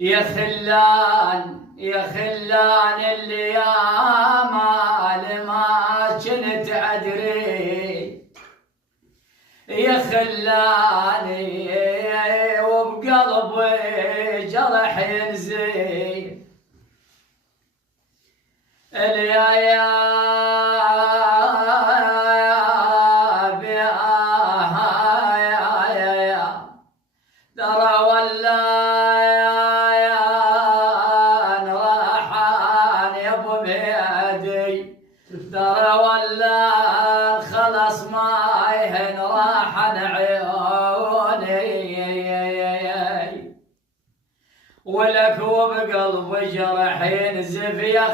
يا خلان يا خلان الايام ما كنت ادري يا خلاني وبقلبي جرح ينزي ترى ولا ترى ولا خلص ما يهن راح عن عيوني ولك وبقلبي جرح ينزف يا